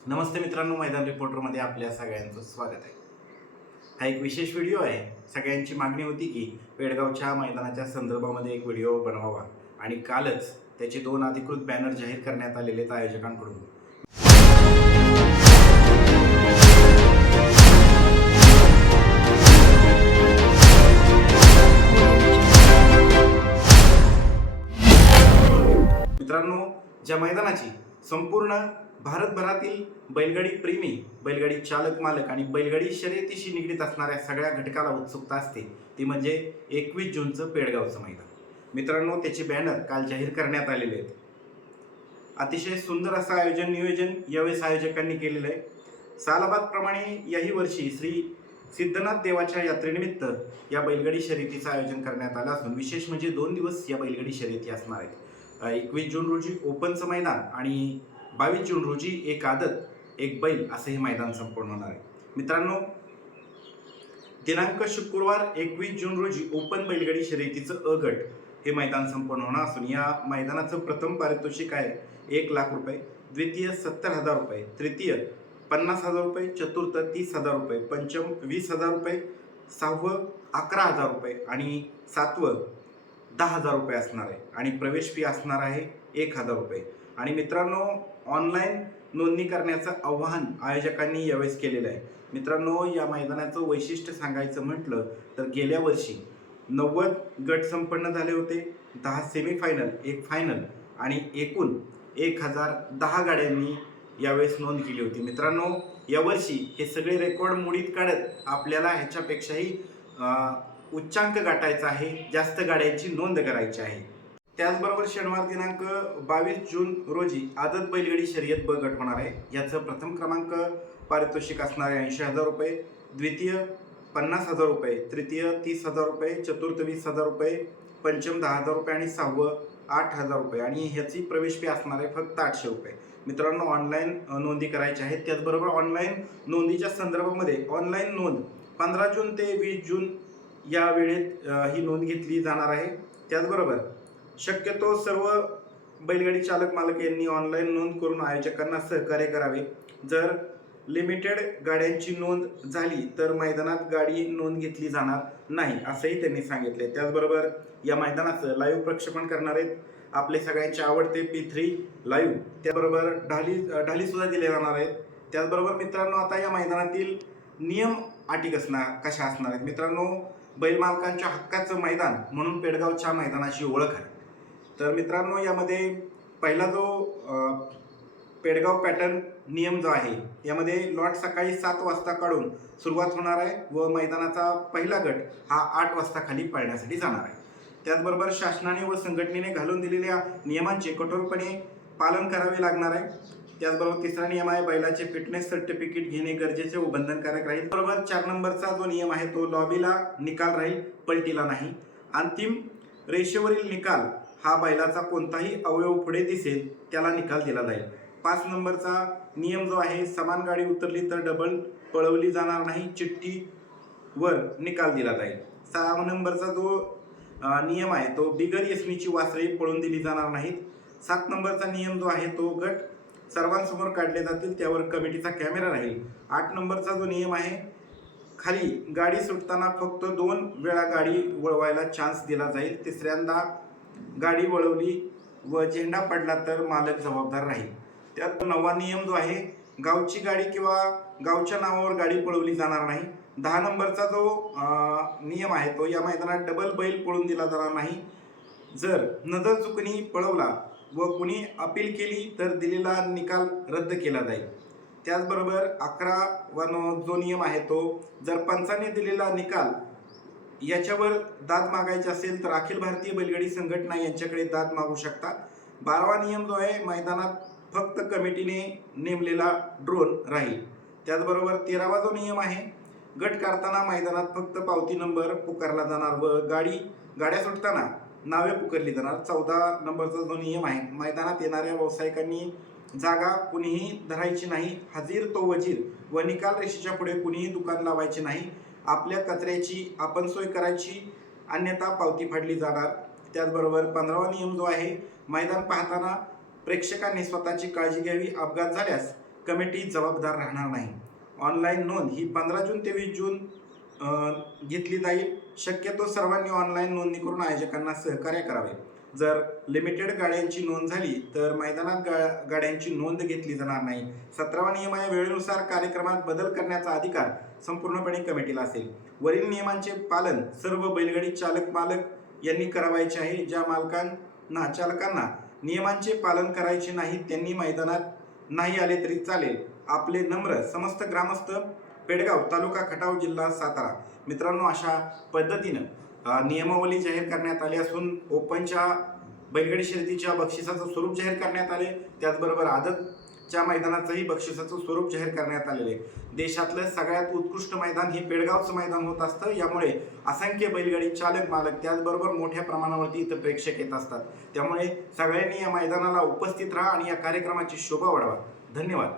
नमस्ते मित्रांनो मैदान रिपोर्टरमध्ये आपल्या सगळ्यांचं स्वागत आहे. हा एक विशेष व्हिडिओ आहे. सगळ्यांची मागणी होती की पेडगावच्या मैदानाच्या संदर्भामध्ये एक व्हिडिओ बनवावा आणि कालच त्याचे दोन अधिकृत बॅनर जाहीर करण्यात आलेले आहेत आयोजकांकडून. मित्रांनो ज्या मैदानाची संपूर्ण भारतभरातील बैलगाडी प्रेमी बैलगाडी चालक मालक आणि बैलगाडी शर्यतीशी निगडीत असणाऱ्या सगळ्या घटकाला उत्सुकता असते. ती म्हणजे एकवीस जूनचं पेडगावचं मैदान. मित्रांनो त्याचे बॅनर काल जाहीर करण्यात आलेले आहेत. अतिशय सुंदर असं आयोजन नियोजन यावेळेस आयोजकांनी केलेलं आहे. सालाबादप्रमाणे याही वर्षी श्री सिद्धनाथ देवाच्या यात्रेनिमित्त या बैलगाडी शर्यतीचं आयोजन करण्यात आलं असून विशेष म्हणजे दोन दिवस या बैलगाडी शर्यती असणार आहेत. एकवीस जून रोजी ओपनचं मैदान आणि बावीस जून रोजी एक आदत एक बैल असं हे मैदान संपूर्ण होणार आहे. मित्रांनो दिनांक शुक्रवार एकवीस जून रोजी ओपन बैलगाडी शर्यतीचं अ गट हे मैदान संपन्न होणार असून या मैदानाचं प्रथम पारितोषिक आहे एक लाख रुपये द्वितीय सत्तर हजार रुपये तृतीय पन्नास हजार रुपये चतुर्थ तीस हजार रुपये पंचम वीस हजार रुपये सहावं अकरा हजार रुपये आणि सातवं दहा हजार रुपये असणार आहे. आणि प्रवेश फी असणार आहे एक हजार रुपये. आणि मित्रांनो ऑनलाईन नोंदणी करण्याचं आव्हान आयोजकांनी यावेळेस केलेलं आहे. मित्रांनो या मैदानाचं वैशिष्ट्य सांगायचं म्हटलं तर गेल्या वर्षी नव्वद गट संपन्न झाले होते दहा सेमीफायनल एक फायनल आणि एकूण एक हजार दहा गाड्यांनी यावेळेस नोंद केली होती. मित्रांनो यावर्षी हे सगळे रेकॉर्ड मुडीत काढत आपल्याला ह्याच्यापेक्षाही उच्चांक गाठायचा आहे जास्त गाड्यांची नोंद करायची आहे. त्याचबरोबर शनिवार दिनांक बावीस जून रोजी आदत बैलगाडी शर्यत ब गट होणार आहे. याचं प्रथम क्रमांक पारितोषिक असणारे ऐंशी हजार रुपये द्वितीय पन्नास हजार रुपये तृतीय तीस हजार रुपये चतुर्थ वीस हजार रुपये पंचम दहा हजार रुपये आणि सहावं आठ हजार रुपये. आणि ह्याची प्रवेश फी असणार आहे फक्त आठशे रुपये. मित्रांनो ऑनलाईन नोंदी करायच्या आहेत. त्याचबरोबर ऑनलाईन नोंदीच्या संदर्भामध्ये ऑनलाईन नोंद पंधरा जून ते वीस जून या वेळेत ही नोंद घेतली जाणार आहे. त्याचबरोबर शक्यतो सर्व बैलगाडी चालक मालक यांनी ऑनलाईन नोंद करून आयोजकांना सहकार्य करावे. जर लिमिटेड गाड्यांची नोंद झाली तर मैदानात गाडी नोंद घेतली जाणार नाही असंही त्यांनी सांगितले त्याचबरोबर या मैदानाचं लाईव्ह प्रक्षेपण करणार आहेत आपले सगळ्यांचे आवडते पी थ्री लाईव्ह त्याबरोबर ढाली ढालीसुद्धा दिले जाणार आहेत. त्याचबरोबर मित्रांनो आता या मैदानातील नियम अटी असणार कशा असणार आहेत? मित्रांनो बैलमालकांच्या हक्काचं मैदान म्हणून पेडगावच्या मैदानाची ओळख आहे. तर मित्रांनो यामध्ये पहिला जो पेडगाव पॅटर्न नियम जो आहे यामध्ये लॉट सकाळी सात वाजता काढून सुरुवात होणार आहे व मैदानाचा पहिला गट हा आठ वाजता खाली पळण्यासाठी जाणार आहे. त्याचबरोबर शासनाने व संघटनेने घालून दिलेल्या नियमांचे कठोरपणे पालन करावे लागणार आहे. त्याचबरोबर तिसरा नियम आहे बैलाचे फिटनेस सर्टिफिकेट घेणे गरजेचे व बंधनकारक राहील. बरोबर चार नंबरचा जो नियम आहे तो लॉबीला निकाल राहील पलटीला नाही. अंतिम रेषेवरील निकाल हा बैलाचा कोणताही अवयव पुढे दिसेल त्याला निकाल दिला जाईल. पाच नंबरचा नियम जो आहे समान गाडी उतरली तर डबल पळवली जाणार नाही चिठ्ठीवर निकाल दिला जाईल. सहा नंबरचा जो नियम आहे तो बिगर यशमीची वासरे पळून दिली जाणार नाहीत. सात नंबरचा नियम जो आहे तो गट सर्वांसमोर काढले जातील त्यावर कमिटीचा कॅमेरा राहील. आठ नंबरचा जो नियम आहे खाली गाडी सुटताना फक्त दोन वेळा गाडी वळवायला चान्स दिला जाईल. तिसऱ्यांदा गाडी वळवली व झेंडा पडला तर मालक जबाबदार राहील. त्यात नवा नियम जो आहे गावची गाडी किंवा गावच्या नावावर गाडी पळवली जाणार नाही. दहा नंबरचा जो नियम आहे तो या मैदानात डबल बैल पळून दिला जाणार नाही. जर नजर चुकणी पळवला व कुणी अपील केली तर दिलेला निकाल रद्द केला जाईल. त्याचबरोबर अकरा व जो नियम आहे तो जर पंचाने दिलेला निकाल याच्यावर दाद मागायचे असेल तर अखिल भारतीय बैलगाडी संघटना यांच्याकडे दाद मागू शकता. बारावा नियम जो आहे मैदानात फक्त कमिटीने नेमलेला ड्रोन राहील. त्याचबरोबर तेरावा जो नियम आहे गट काढताना मैदानात फक्त पावती नंबर पुकारला जाणार व गाडी गाड्या सुटताना नावे पुकारली जाणार. चौदा नंबरचा जो नियम आहे मैदानात येणाऱ्या व्यावसायिकांनी जागा कुणीही धरायची नाही हजीर तो वजीर व निकाल रेषेच्या पुढे कुणीही दुकान लावायचे नाही. आपल्या कचऱ्याची आपण सोय करायची अन्यथा पावती फाडली जाणार. त्याचबरोबर पंधरावा नियम जो आहे मैदान पाहताना प्रेक्षकांनी स्वतःची काळजी घ्यावी अपघात झाल्यास कमिटी जबाबदार राहणार नाही. ऑनलाईन नोंद ही पंधरा जून ते वीस जून घेतली जाईल. शक्यतो सर्वांनी ऑनलाईन नोंदणी करून आयोजकांना सहकार्य करावे. जर लिमिटेड गाड्यांची नोंद झाली तर मैदानात गा गाड्यांची नोंद घेतली जाणार नाही. सतरावा नियम आहे वेळेनुसार कार्यक्रमात बदल करण्याचा अधिकार संपूर्णपणे कमिटीला असेल. वरील नियमांचे पालन सर्व बैलगाडी चालक मालक यांनी करावायचे आहे ज्या मालकांना चालकांना नियमांचे पालन करायचे नाही त्यांनी मैदानात नाही आले तरी चालेल. आपले नम्र समस्त ग्रामस्थ पेडगाव तालुका खटाव जिल्हा सातारा. मित्रांनो अशा पद्धतीनं नियमावली जाहीर करण्यात आली असून ओपनच्या बैलगाडी शर्यतीच्या बक्षिसाचं स्वरूप जाहीर करण्यात आले. त्याचबरोबर आदतच्या मैदानाचंही बक्षिसाचं स्वरूप जाहीर करण्यात आलेले. आहे देशातलं सगळ्यात उत्कृष्ट मैदान हे पेडगावचं मैदान होत असतं. यामुळे असंख्य बैलगाडी चालक मालक त्याचबरोबर मोठ्या प्रमाणावरती इथं प्रेक्षक येत असतात. त्यामुळे सगळ्यांनी या मैदानाला उपस्थित राहा आणि या कार्यक्रमाची शोभा वाढवा. धन्यवाद.